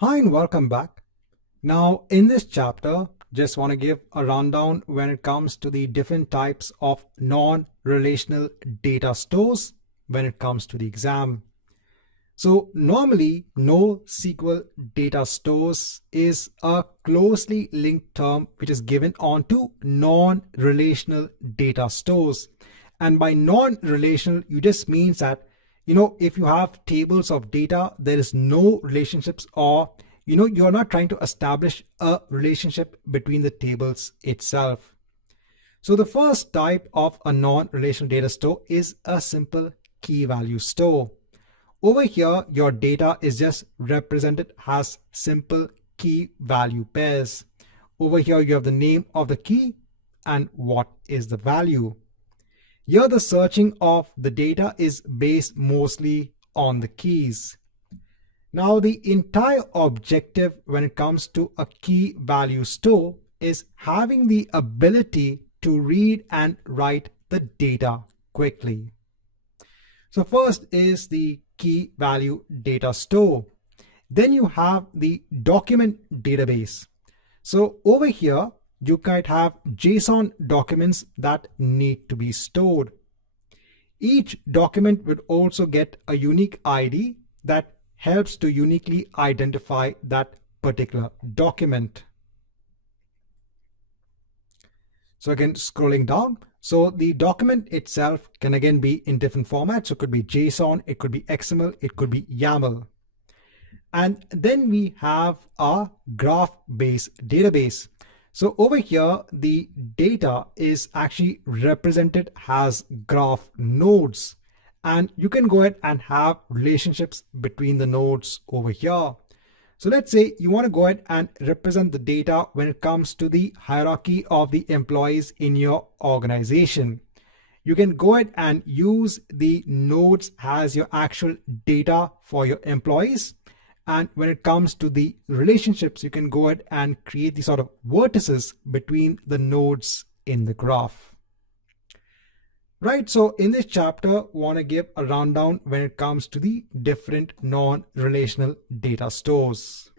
Hi and welcome back. Now, in this chapter, just want to give a rundown when it comes to the different types of non-relational data stores when it comes to the exam. So normally, NoSQL data stores is a closely linked term which is given onto non-relational data stores. And by non-relational, you just means that, if you have tables of data, there is no relationships or, you're not trying to establish a relationship between the tables itself. So the first type of a non-relational data store is a simple key value store. Over here, your data is just represented as simple key value pairs. Over here, you have the name of the key and what is the value. Here, the searching of the data is based mostly on the keys. Now, the entire objective when it comes to a key value store is having the ability to read and write the data quickly. So first is the key value data store. Then you have the document database. So over here, you might have JSON documents that need to be stored. Each document would also get a unique ID that helps to uniquely identify that particular document. So again, scrolling down. So the document itself can again be in different formats. So it could be JSON, it could be XML, it could be YAML. And then we have our graph-based database. So over here, the data is actually represented as graph nodes. And you can go ahead and have relationships between the nodes over here. So let's say you want to go ahead and represent the data when it comes to the hierarchy of the employees in your organization. You can go ahead and use the nodes as your actual data for your employees. And when it comes to the relationships, you can go ahead and create these sort of vertices between the nodes in the graph. Right, so in this chapter, we want to give a rundown when it comes to the different non-relational data stores.